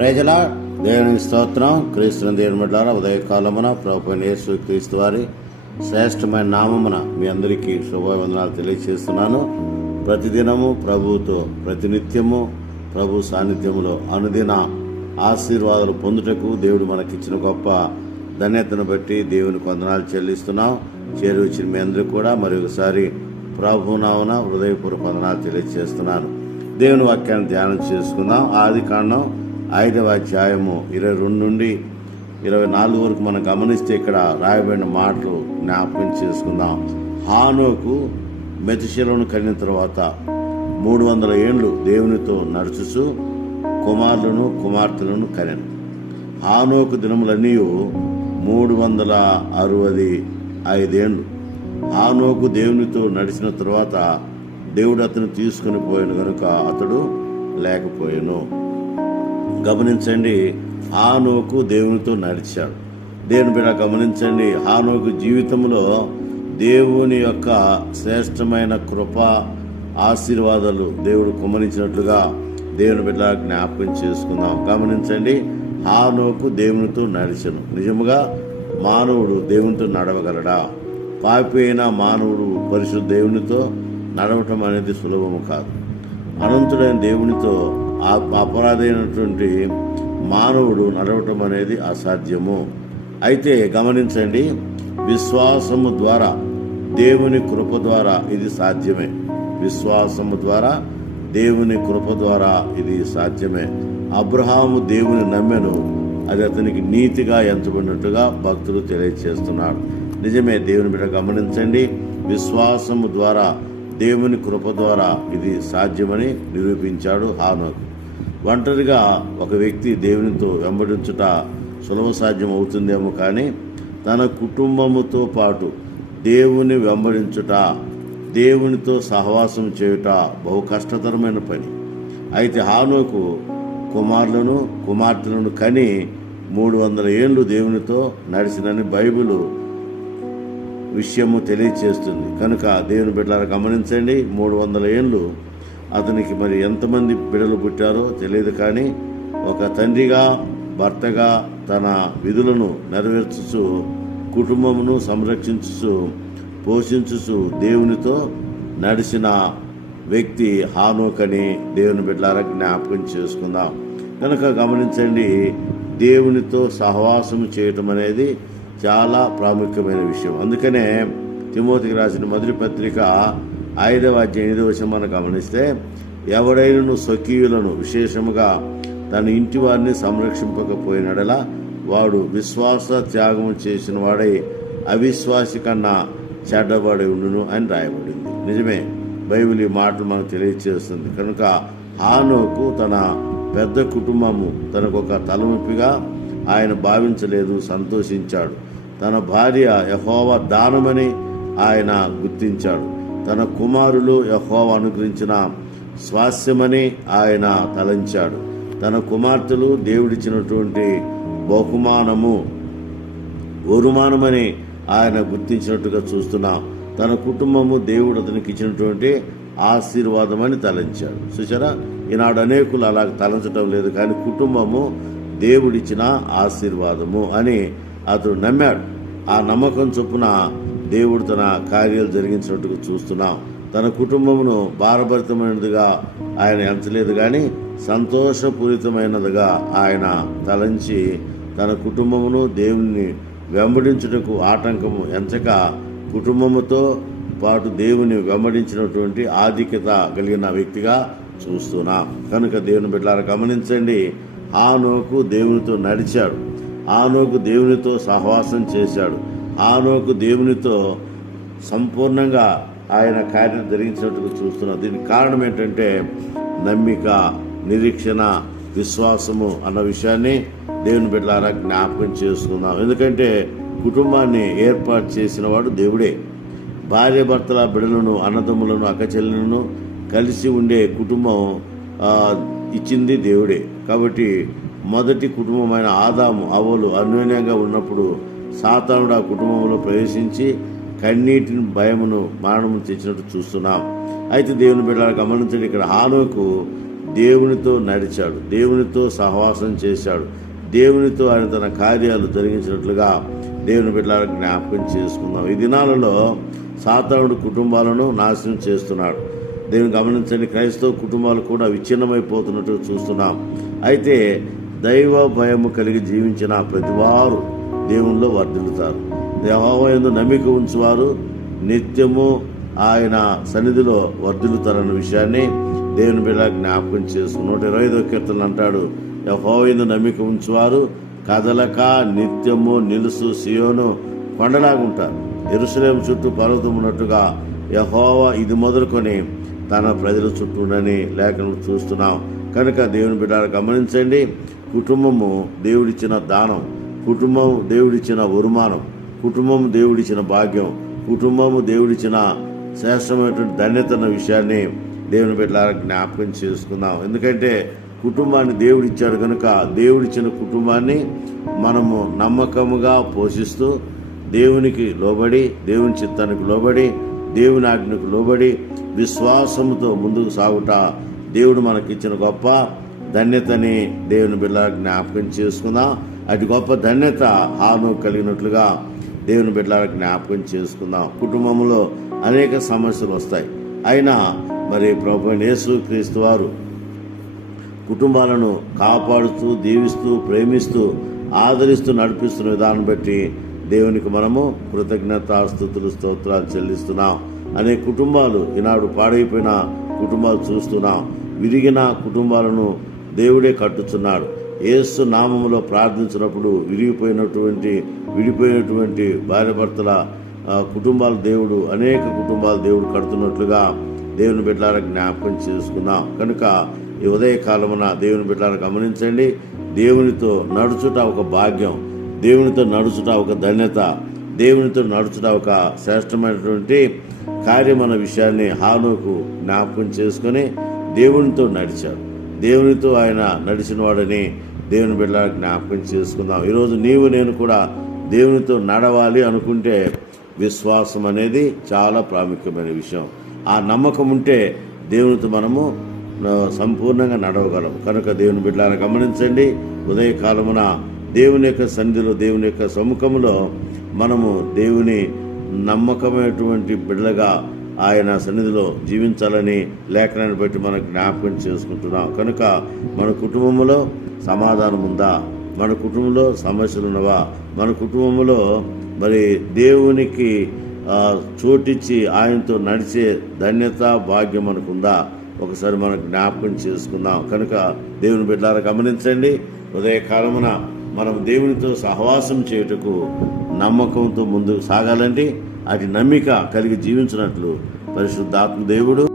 ప్రజల దేవుని స్తోత్రం. క్రీస్తుని దేవుని ఉదయకాలమున ప్రభు యేసు క్రీస్తు వారి శ్రేష్టమైన నామమున మీ అందరికీ శుభవందనాలు తెలియజేస్తున్నాను ప్రతిదినము ప్రభువుతో ప్రతినిత్యము ప్రభు సాన్నిధ్యములో అనుదిన ఆశీర్వాదాలు పొందుటకు దేవుడు మనకిచ్చిన గొప్ప ధన్యతను బట్టి దేవుని వందనాలు చెల్లిస్తున్నాం. చేరువచ్చిన మీ అందరూ కూడా మరి ఒకసారి ప్రభునామన హృదయపూర్వక వందనాలు తెలియజేస్తున్నాను దేవుని వాక్యాన్ని ధ్యానం చేసుకుందాం. ఆది కాండం ఐదవ అధ్యాయము ఇరవై రెండు నుండి ఇరవై నాలుగు వరకు మనం గమనిస్తే ఇక్కడ రాయబడిన మాటలు జ్ఞాపకం చేసుకుందాం. హానోకు మెతిశలను కలిగిన తర్వాత మూడు వందల ఏండ్లు దేవునితో నడుచుచు కుమారులను కుమార్తెలను కనెను. హానోకు దినములన్నీ మూడు వందల అరవది ఐదేండ్లు హానోకు దేవునితో నడిచిన తర్వాత దేవుడు అతను తీసుకుని పోయాను కనుక అతడు లేకపోయాను. గమనించండి హానోకు దేవునితో నడిచాడు. దేవుని బిడ్డ గమనించండి హానోకు జీవితంలో దేవుని యొక్క శ్రేష్టమైన కృప ఆశీర్వాదాలు దేవుడు కుమరించినట్లుగా దేవుని బిడ్డ జ్ఞాపకం చేసుకుందాం. గమనించండి హానోకు దేవునితో నడిచను. నిజముగా మానవుడు దేవునితో నడవగలడా? పాపి అయిన మానవుడు పరిశుద్ధ దేవునితో నడవటం అనేది సులభము కాదు. అనంతుడైన దేవునితో ఆ అపరాధైనటువంటి మానవుడు నడవటం అనేది అసాధ్యము. అయితే గమనించండి విశ్వాసము ద్వారా దేవుని కృప ద్వారా ఇది సాధ్యమే. విశ్వాసము ద్వారా దేవుని కృప ద్వారా ఇది సాధ్యమే. అబ్రహాము దేవుని నమ్మెను అది అతనికి నీతిగా ఎంచబడినట్టుగా భక్తులు తెలియజేస్తున్నారు నిజమే దేవుని బిడ్డ గమనించండి విశ్వాసము ద్వారా దేవుని కృప ద్వారా ఇది సాధ్యమని నిరూపించాడు హానోకు. ఒంటరిగా ఒక వ్యక్తి దేవునితో వెంబడించుట సులభ సాధ్యం అవుతుందేమో కానీ తన కుటుంబముతో పాటు దేవుని వెంబడించుట దేవునితో సహవాసం చేయుట బహు కష్టతరమైన పని. అయితే హానోకు కుమారులను కుమార్తెలను కని మూడు వందల ఏళ్ళు దేవునితో నడిచినని బైబిలు విషయము తెలియచేస్తుంది. కనుక దేవుని బిడ్డలను గమనించండి మూడు వందల ఏళ్ళు అతనికి మరి ఎంతమంది బిడ్డలు పుట్టారో తెలియదు కానీ ఒక తండ్రిగా భర్తగా తన విధులను నెరవేర్చుచు కుటుంబమును సంరక్షించుచు పోషించుచు దేవునితో నడిచిన వ్యక్తి హానోకని దేవుని బిడ్డలారా జ్ఞాపకం చేసుకుందాం. కనుక గమనించండి దేవునితో సహవాసం చేయటం అనేది చాలా ప్రాముఖ్యమైన విషయం. అందుకనే తిమోతికి రాసిన మొదటి పత్రిక ఐదవ అధ్యాయం ఎనిమిదవ విషయం మనం గమనిస్తే ఎవడైనను స్వకీయులను విశేషముగా తన ఇంటి వారిని సంరక్షింపకపోయినడలా వాడు విశ్వాస త్యాగం చేసిన వాడై అవిశ్వాసి కన్నా చెడ్డవాడి ఉండును అని రాయబడింది. నిజమే బైబిల్ ఈ మాటలు మనకు తెలియజేస్తుంది కనుక హానోకు తన పెద్ద కుటుంబము తనకు ఒక తలనొప్పిగా ఆయన భావించలేదు సంతోషించాడు. తన భార్య యహోవ దానమని ఆయన గుర్తించాడు. తన కుమారులు యహోవ అనుగ్రహించిన స్వాస్యమని ఆయన తలంచాడు. తన కుమార్తెలు దేవుడిచ్చినటువంటి బహుమానము బహుమానమని ఆయన గుర్తించినట్టుగా చూస్తున్నాం. తన కుటుంబము దేవుడు అతనికి ఇచ్చినటువంటి ఆశీర్వాదం అని తలంచాడు. చూసారా ఈనాడు అనేకులు అలా తలంచడం లేదు కానీ కుటుంబము దేవుడిచ్చిన ఆశీర్వాదము అని అతడు నమ్మాడు. ఆ నమ్మకం చొప్పున దేవుడు తన కార్యాలు జరిగించినట్టుగా చూస్తున్నాం. తన కుటుంబమును భారభరితమైనదిగా ఆయన ఎంచలేదు కానీ సంతోషపూరితమైనదిగా ఆయన తలంచి తన కుటుంబమును దేవుని వెంబడించుటకు ఆటంకము ఎంచక కుటుంబముతో పాటు దేవుని వెంబడించినటువంటి ఆధిక్యత కలిగిన వ్యక్తిగా చూస్తున్నాం. కనుక దేవుని బిడ్డలారా గమనించండి ఆనోకు దేవునితో నడిచాడు. ఆనోకు దేవునితో సహవాసం చేశాడు. ఆనోకు దేవునితో సంపూర్ణంగా ఆయన కార్యం జరిగించినట్టుగా చూస్తున్నాం. దీనికి కారణం ఏంటంటే నమ్మిక నిరీక్షణ విశ్వాసము అన్న విషయాన్ని దేవుని బిడ్డలారా జ్ఞాపకం చేసుకుందాం. ఎందుకంటే కుటుంబాన్ని ఏర్పాటు చేసిన వాడు దేవుడే. భార్య భర్తల బిడ్డలను అన్నదమ్ములను అక్కచెల్లెలను కలిసి ఉండే కుటుంబం ఇచ్చింది దేవుడే. కాబట్టి మొదటి కుటుంబమైన ఆదాము అవలు అన్యోన్యంగా ఉన్నప్పుడు సాతానుడు ఆ కుటుంబంలో ప్రవేశించి కన్నీటిని భయమును మరణము తెచ్చినట్టు చూస్తున్నాం. అయితే దేవుని బిడ్డలు గమనించండి ఇక్కడ హానోకు దేవునితో నడిచాడు. దేవునితో సహవాసం చేశాడు. దేవునితో ఆయన తన కార్యాలు జరిగించినట్లుగా దేవుని బిడ్డల జ్ఞాపకం చేసుకుందాం. ఈ దినాలలో సాతానుడు కుటుంబాలను నాశనం చేస్తున్నాడు. దేవుని గమనించండి క్రైస్తవ కుటుంబాలు కూడా విచ్ఛిన్నమైపోతున్నట్టు చూస్తున్నాం. అయితే దైవ భయము కలిగి జీవించిన ప్రతివారు దేవునిలో వర్ధిల్లుతారు. దేవాలయందు నమ్మిక ఉంచువారు నిత్యము ఆయన సన్నిధిలో వర్ధిల్లుతారన్న విషయాన్ని దేవుని బిడ్డ జ్ఞాపకం చేస్తూ నూట ఇరవై ఐదో కీర్తనలు అంటాడు యహోవైందు నమ్మిక ఉంచువారు కదలక నిత్యము నిలుసు సియోను కొండలాగుంటారు ఎరుసలేం చుట్టూ పర్వతం ఉన్నట్టుగా యహోవ ఇది మొదలుకొని తన ప్రజల చుట్టూ ఉండని లేఖను చూస్తున్నాం. కనుక దేవుని బిడ్డ గమనించండి. కుటుంబము దేవుడిచ్చిన దానం కుటుంబం దేవుడిచ్చిన వరుమానం కుటుంబం దేవుడిచ్చిన భాగ్యం కుటుంబము దేవుడిచ్చిన శ్రేష్టమైనటువంటి ధన్యత అన్న విషయాన్ని దేవుని బిడ్డల జ్ఞాపకం చేసుకుందాం. ఎందుకంటే కుటుంబాన్ని దేవుడిచ్చాడు కనుక దేవుడిచ్చిన కుటుంబాన్ని మనము నమ్మకముగా పోషిస్తూ దేవునికి లోబడి దేవుని చిత్తానికి లోబడి దేవుని ఆజ్ఞకు లోబడి విశ్వాసముతో ముందుకు సాగుట దేవుడు మనకిచ్చిన గొప్ప ధన్యతని దేవుని బిడ్డ జ్ఞాపకం చేసుకుందాం. అటు గొప్ప ధన్యత హాను కలిగినట్లుగా దేవుని బిడ్డ జ్ఞాపకం చేసుకుందాం. కుటుంబంలో అనేక సమస్యలు వస్తాయి. అయినా మరి ప్రభు యేసు క్రీస్తు వారు కుటుంబాలను కాపాడుతూ దీవిస్తూ ప్రేమిస్తూ ఆదరిస్తూ నడిపిస్తున్న విధానం బట్టి దేవునికి మనము కృతజ్ఞతాస్థుతులు స్తోత్రాలు చెల్లిస్తున్నాం. అనే కుటుంబాలు ఈనాడు పాడైపోయిన కుటుంబాలు చూస్తున్నాం. విరిగిన కుటుంబాలను దేవుడే కట్టుచున్నాడు. ఏసు నామములో ప్రార్థించినప్పుడు విరిగిపోయినటువంటి విడిపోయినటువంటి భార్యభర్తల ఆ, కుటుంబాల దేవుడు అనేక కుటుంబాల దేవుడు కడుతున్నట్లుగా దేవుని బిడ్డల జ్ఞాపకం చేసుకున్నాం కనుక ఈ ఉదయకాలమున దేవుని బిడ్డలను గమనించండి. దేవునితో నడుచుట ఒక భాగ్యం దేవునితో నడుచుట ఒక ధన్యత దేవునితో నడుచుట ఒక శ్రేష్టమైనటువంటి కార్యం అన్న విషయాన్ని హానుకు జ్ఞాపకం చేసుకొని దేవునితో నడిచాడు. దేవునితో ఆయన నడిచిన వాడని దేవుని బిడ్డ జ్ఞాపకం చేసుకుందాం. ఈరోజు నీవు నేను కూడా దేవునితో నడవాలి అనుకుంటే విశ్వాసం అనేది చాలా ప్రాముఖ్యమైన విషయం. ఆ నమ్మకం ఉంటే దేవునితో మనము సంపూర్ణంగా నడవగలం. కనుక దేవుని బిడ్డలను గమనించండి ఉదయకాలమున దేవుని యొక్క సన్నిధిలో దేవుని యొక్క సముఖములో మనము దేవుని నమ్మకమైనటువంటి బిడ్డలుగా ఆయన సన్నిధిలో జీవించాలని లేఖనాన్ని బట్టి మనం జ్ఞాపకం చేసుకుంటున్నాం. కనుక మన కుటుంబంలో సమాధానం ఉందా? మన కుటుంబంలో సమస్యలు ఉన్నవా? మన కుటుంబంలో మరి దేవునికి చోటిచ్చి ఆయనతో నడిచే ధన్యత భాగ్యం మనకుందా? ఒకసారి మనం జ్ఞాపకం చేసుకుందాం. కనుక దేవుని బిడ్డారా గమనించండి. ఉదయకాలమున మనం దేవునితో సహవాసం చేయుటకు నమ్మకంతో ముందుకు సాగాలండి. అటు నమ్మిక కలిగి జీవించినట్లు పరిశుద్ధాత్మ దేవుడు